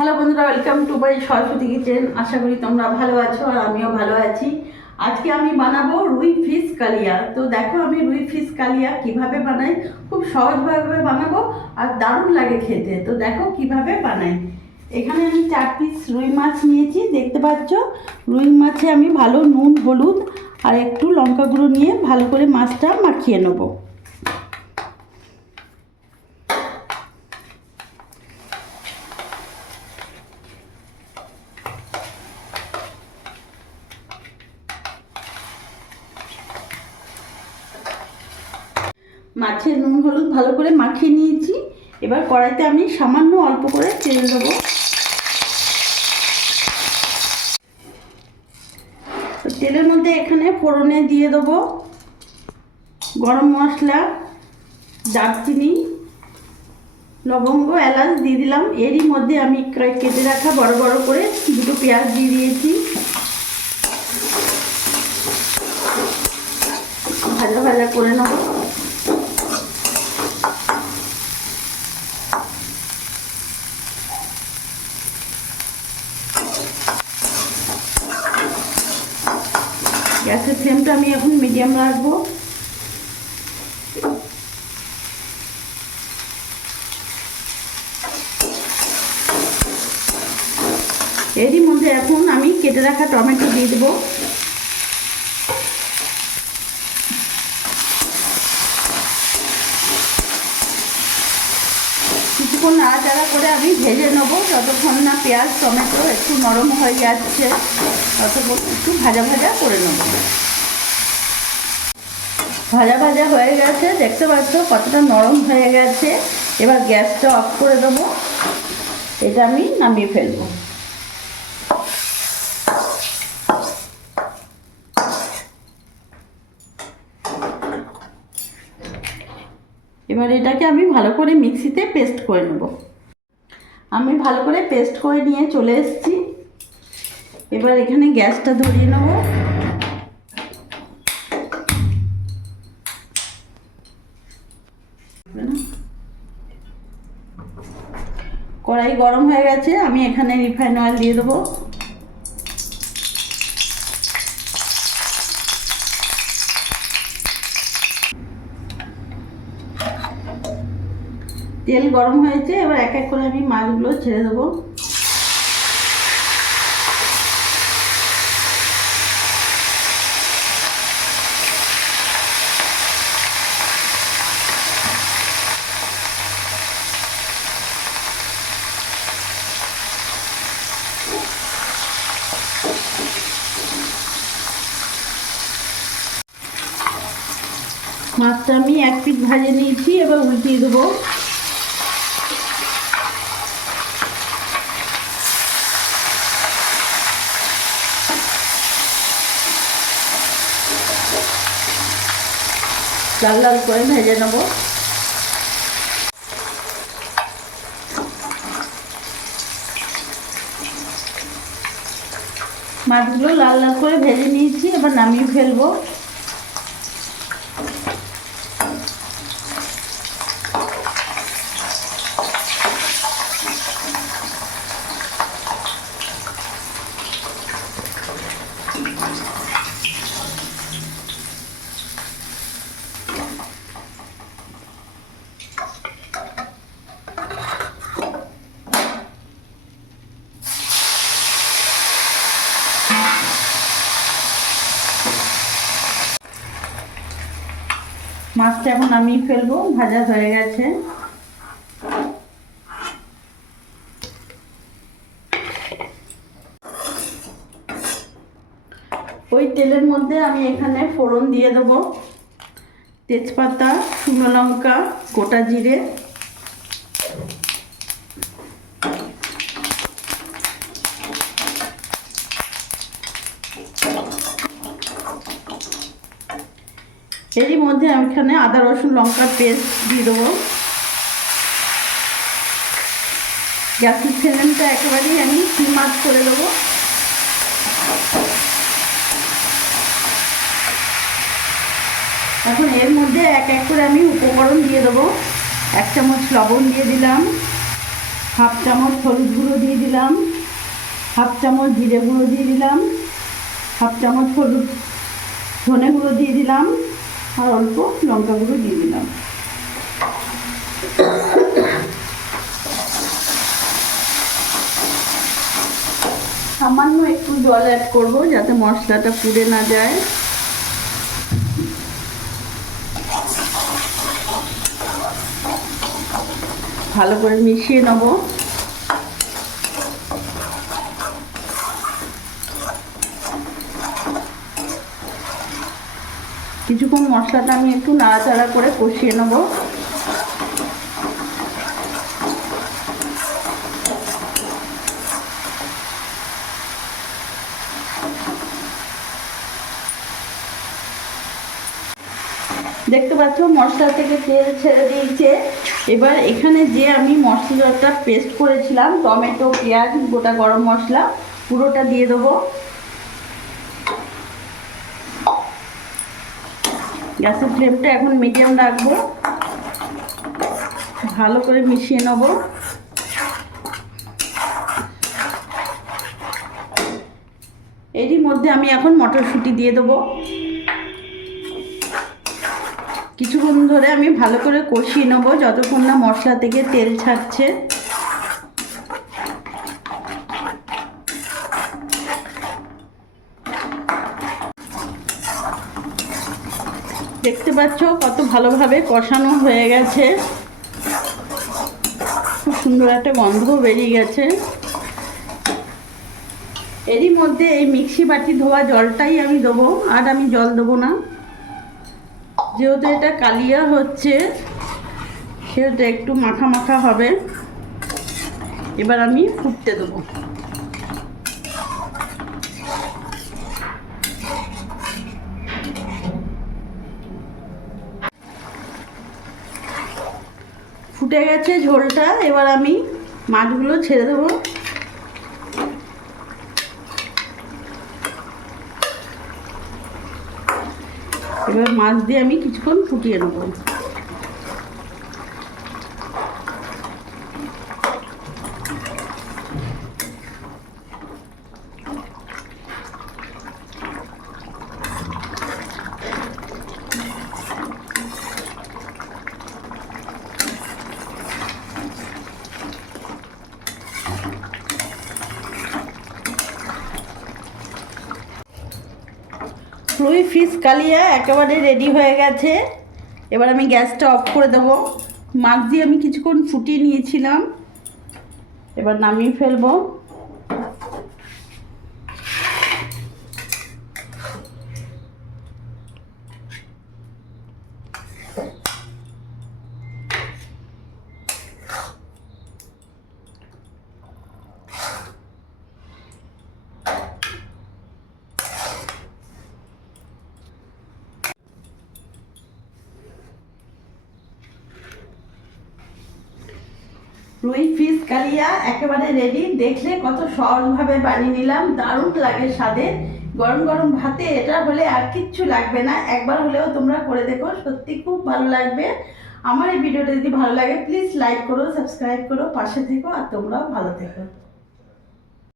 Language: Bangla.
হ্যালো বন্ধুরা, welcome to my Saraswati kitchen. আশা করি তোমরা ভালো আছো আর আমিও ভালো আছি। আজকে আমি বানাবো রুই ফিশ কালিয়া। তো দেখো আমি রুই ফিশ কালিয়া কিভাবে বানাই, খুব সহজভাবে বানাবো আর দারুণ লাগে খেতে। তো দেখো কিভাবে বানাই। এখানে আমি 4 পিস রুই মাছ নিয়েছি, দেখতে পাচ্ছ। রুই মাছে আমি ভালো নুন, হলুদ আর একটু লঙ্কা গুঁড়ো নিয়ে ভালো করে মাছটা মাখিয়ে নেবো। মাছের নুন হলুদ ভালো করে মাখিয়ে নিয়েছি। এবার কড়াইতে আমি সামান্য অল্প করে তেল দেবো। তেলের মধ্যে এখানে ফোড়নে দিয়ে দেবো গরম মশলা, দারচিনি, লবঙ্গ, এলাচ দিয়ে দিলাম। এরই মধ্যে আমি কেটে রাখা বড় বড় করে দুটো পেঁয়াজ দিয়ে দিয়েছি। ভাজা ভাজা করে নেব। গ্যাসের ফ্লেমটা আমি এখন মিডিয়াম রাখবো। এরই মধ্যে এখন আমি কেটে রাখা টমেটো দিয়ে দেবো। কিছুক্ষণ নাড়াচাড়া করে আমি ভেজে নেবো, যতক্ষণ না পেঁয়াজ টমেটো একটু নরম হয়ে যাচ্ছে ততক্ষণ একটু ভাজা ভাজা করে নেবো। ভাজা ভাজা হয়ে গেছে, দেখতে পাচ্ছ কতটা নরম হয়ে গেছে। এবার গ্যাসটা অফ করে দেবো। এটা আমি নামিয়ে ফেলবো। এবার এটাকে আমি ভালো করে মিক্সিতে পেস্ট করে নেব। আমি ভালো করে পেস্ট করে নিয়ে চলে এসেছি। এবার এখানে গ্যাসটা ধরিয়ে নেব। কড়াই গরম হয়ে গেছে, আমি এখানে রিফাইন অয়েল দিয়ে দেবো। তেল গরম হয়েছে, এবার এক এক করে আমি মাছগুলো ছেড়ে দেবো। মাছটা আমি এক পিঠ ভাজে নিয়েছি, এবার উল্টিয়ে দেবো। লাল লাল করে ভেজে নেব। মাছগুলো লাল লাল করে ভেজে নিয়েছি, এবার নামিয়ে ফেলবো। মাছটা এখন নামিয়ে ফেলবো, ভাজা হয়ে গেছে। ওই তেলের মধ্যে আমি এখানে ফোড়ন দিয়ে দেবো। তেজপাতা, শুকনো লঙ্কা, গোটা জিরে, এরই মধ্যে আমি এখানে আদা রসুন লঙ্কার পেস্ট দিয়ে দেবো। গ্যাসের ফ্লেমটা একেবারেই আমি সিম আঁচ করে দেবো। এখন এর মধ্যে এক এক করে আমি উপকরণ দিয়ে দেবো। 1 চামচ লবণ দিয়ে দিলাম, হাফ চামচ হলুদ গুঁড়ো দিয়ে দিলাম, হাফ চামচ জিরে গুঁড়ো দিয়ে দিলাম, হাফ চামচ ধনে গুঁড়ো দিয়ে দিলাম, আর অল্প লঙ্কা গুঁড়ো দিয়ে দিলাম। সামান্য একটু জল অ্যাড করব যাতে মশলাটা পুড়ে না যায়। ভালো করে মিশিয়ে নেব। কিছুক্ষণ মশলাটা আমি একটু নাড়াচাড়া করে কষিয়ে নেব। দেখতে পাচ্ছ মশলা থেকে তেল ছেড়ে দিয়েছে। এবার এখানে যে আমি মশলাটা পেস্ট করেছিলাম, টমেটো, পেঁয়াজ, গোটা গরম মশলা, পুরোটা দিয়ে দেবো। গ্যাসের ফ্লেমটা এখন মিডিয়াম রাখবো। ভালো করে মিশিয়ে নেব। এরই মধ্যে আমি এখন মটরশুঁটি দিয়ে দেবো। কিছুক্ষণ ধরে আমি ভালো করে কষিয়ে নেব যতক্ষণ না মশলা থেকে তেল ছাড়ছে। দেখতে পাচ্ছ কত ভালোভাবে কষানো হয়ে গেছে, খুব সুন্দর একটা গন্ধ বেরিয়ে গেছে। এরই মধ্যে এই মিক্সি বাটি ধোয়া জলটাই আমি দেবো, আর আমি জল দেবো না। যেহেতু এটা কালিয়া হচ্ছে সেহেতু একটু মাখা মাখা হবে। এবার আমি ফুটতে দেবো। ফুটে গেছে ঝোলটা। এবার আমি মাছগুলো ছেড়ে দেবো। এবার মাছ দিয়ে আমি কিছুক্ষণ ফুটিয়ে নেব। রুই ফিশ কালিয়া একেবারে রেডি হয়ে গেছে। এবার আমি গ্যাসটা অফ করে দেবো। মাছ দিয়ে আমি কিছুক্ষণ ফুটিয়ে নিয়েছিলাম, এবার নামিয়ে ফেলবো। রুই ফিশ কালিয়া একেবারে রেডি। দেখলে কত সহজভাবে বানিয়ে নিলাম, দারুণ লাগে স্বাদে। গরম গরম ভাতে এটা হলে আর কিচ্ছু লাগবে না। একবার হলেও তোমরা করে দেখো, সত্যি খুব ভালো লাগবে। আমার এই ভিডিওটা যদি ভালো লাগে প্লিজ লাইক করো, সাবস্ক্রাইব করো, পাশে থেকো, আর তোমরাও ভালো থেকো।